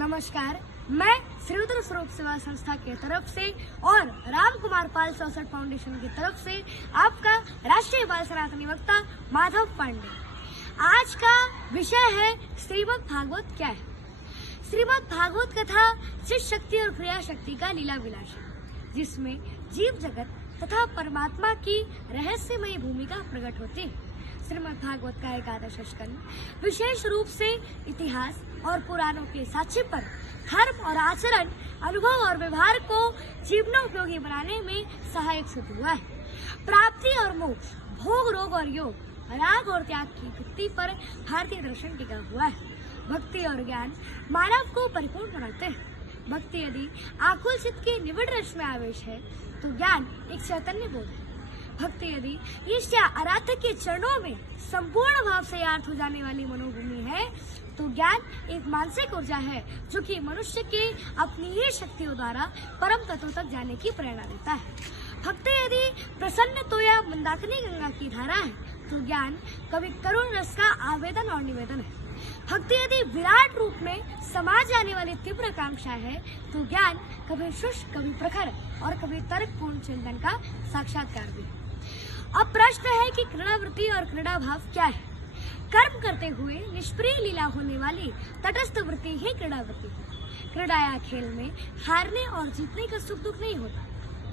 नमस्कार, मैं श्रीरुद्र स्वरूप सेवा संस्था के तरफ से और राम कुमार पाल 64 फाउंडेशन की तरफ से आपका राष्ट्रीय बाल सनातनी वक्ता माधव पांडे। आज का विषय है श्रीमद् भागवत क्या है। श्रीमद् भागवत कथा चित शक्ति और क्रिया शक्ति का लीला विलास है, जिसमें जीव जगत तथा परमात्मा की रहस्यमयी भूमिका प्रकट होती है। श्रीमद् भागवत का 11 स्कंद विशेष रूप से इतिहास और पुराणों के साक्ष्य पर धर्म और आचरण, अनुभव और व्यवहार को जीवनोपयोगी बनाने में सहायक सिद्ध हुआ है। प्राप्ति और मोक्ष, भोग रोग और योग, राग और त्याग की भित्ति पर भारतीय दर्शन टिका हुआ है। भक्ति और ज्ञान मानव को परिपूर्ण बनाते हैं। भक्ति यदि आकुल चित्त के निविड़ रस में आवेश है तो ज्ञान एक चैतन्य बोध है। भक्ति यदि ईश या आराध्य के चरणों में संपूर्ण भाव से यार्थ हो जाने वाली मनोभूमि है तो ज्ञान एक मानसिक ऊर्जा है जो कि मनुष्य के अपनी ही शक्तियों द्वारा परम तत्व तक जाने की प्रेरणा देता है। भक्ति यदि प्रसन्न तो या मंदाकिनी गंगा की धारा है तो ज्ञान कभी करुण रस का आवेदन और निवेदन है। भक्ति यदि विराट रूप में समा जाने वाली तीव्र आकांक्षा है तो ज्ञान कभी शुष्क, कभी प्रखर और कभी तर्कपूर्ण चिंतन का साक्षात्कार भी है। अब प्रश्न है कि क्रीड़ावृत्ति और क्रीड़ा भाव क्या है। कर्म करते हुए निष्प्रिय लीला होने वाली तटस्थ वृत्ति ही क्रीड़ावृत्ति है। क्रीड़ा या खेल में हारने और जीतने का सुख दुख नहीं होता,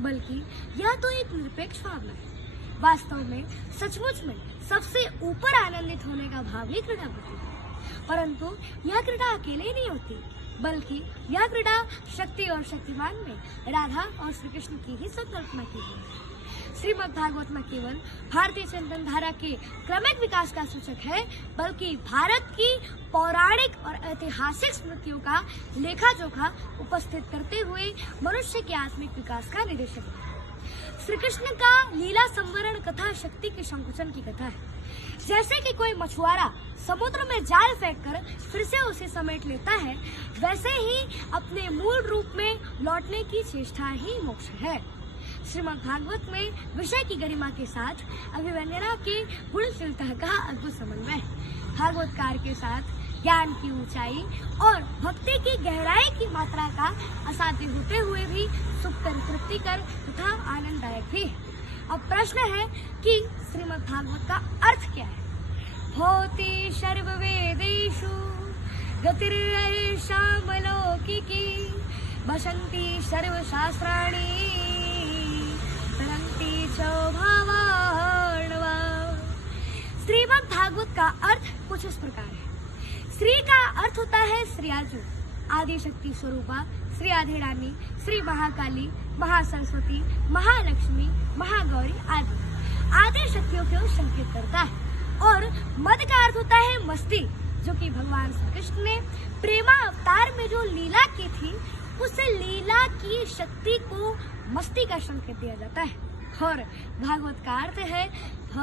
बल्कि यह तो एक निरपेक्ष भावना है। वास्तव में सचमुच में सबसे ऊपर आनंदित होने का भाव ही क्रीड़ावृत्ति है। परंतु यह क्रीड़ा अकेले नहीं होती, बल्कि यह क्रीड़ा शक्ति और शक्तिमान में राधा और श्री कृष्ण की ही संकल्पना की गई है। श्रीमद् भागवत न केवल भारतीय चिंतन धारा के क्रमिक विकास का सूचक है, बल्कि भारत की पौराणिक और ऐतिहासिक स्मृतियों का लेखा जोखा उपस्थित करते हुए मनुष्य के आत्मिक विकास का निदेशक है। श्री कृष्ण का लीला संवरण कथा शक्ति के संकुचन की कथा है। जैसे कि कोई मछुआरा समुद्र में जाल फेंककर फिर से उसे समेट लेता है, वैसे ही अपने मूल रूप में लौटने की चेष्टा ही मोक्ष है। श्रीमद् भागवत में विषय की गरिमा के साथ अभिव्यंजना के गुणशीलता का अद्भुत समन्वय है। भागवतकार के साथ ज्ञान की ऊंचाई और भक्ति की गहराई की मात्रा का असाध्य होते हुए भी सुखकर, तृप्तिकर तथा आनंददायक भी है। अब प्रश्न है कि श्रीमद् भागवत का अर्थ क्या है। भौति सर्ववेदेषु गतिर्यैषां लौकिकी वसन्ति सर्वशास्त्राणि तरन्ति च भावार्णवा। श्रीमद् भागवत का अर्थ कुछ इस प्रकार है। श्री का अर्थ होता है श्रीयाजु, आदि शक्ति स्वरूपा, श्री आधिरानी, श्री महाकाली, महासरस्वती, महालक्ष्मी, महागौरी आदि आदि शक्तियों को संकेत करता है। और मद का अर्थ होता है मस्ती, जो कि भगवान श्री कृष्ण ने प्रेमा अवतार में जो लीला की थी उस लीला की शक्ति को मस्ती का संकेत दिया जाता है। और भागवत का अर्थ है भ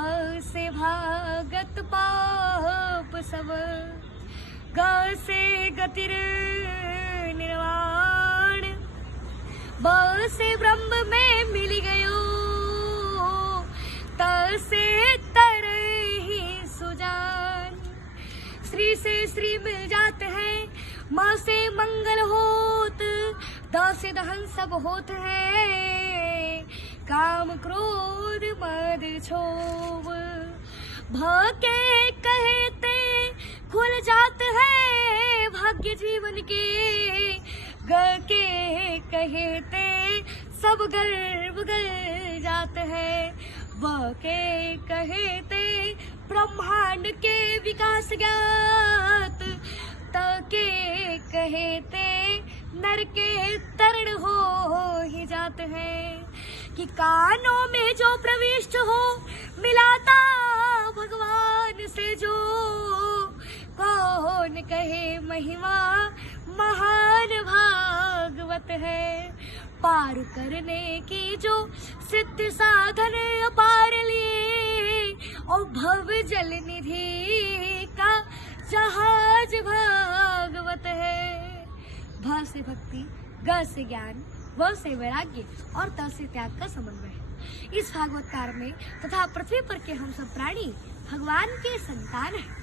से भागत पाप सब, ग से गतिर निर्वाण, ब से ब्रह्म में मिल गयो, त से तर ही सुजान। श्री से श्री मिल जाते हैं, माँ से मंगल होत, द से दहन सब होत है, काम क्रोध मद क्षोभ, भ के कहते खुल जाते हैं भाग्य जीवन के, ग के कहते सब गर्व गल जाते हैं, व के कहते ब्रह्मांड के विकास ज्ञात, त के कहते नर के तरण हो ही जाते हैं, कि कानों में जो प्रविष्ट हो मिलाता भगवान से जो, कौन कहे महिमा महान भागवत है, पार करने की जो सिद्ध साधन अपार लिए, और भव जल निधि का जहाज भागवत है। भ से भक्ति, ग से ज्ञान, व से वैराग्य और त से त्याग का समन्वय है। इस भागवतकार में तथा पृथ्वी पर के हम सब प्राणी भगवान के संतान हैं।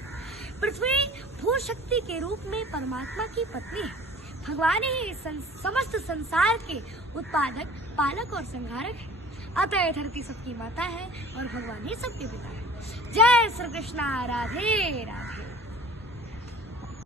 पृथ्वी भू शक्ति के रूप में परमात्मा की पत्नी है। भगवान ही इस समस्त संसार के उत्पादक, पालक और संहारक है। अतः ये धरती सबकी माता है और भगवान ही सबके पिता है। जय श्री कृष्णा। राधे राधे।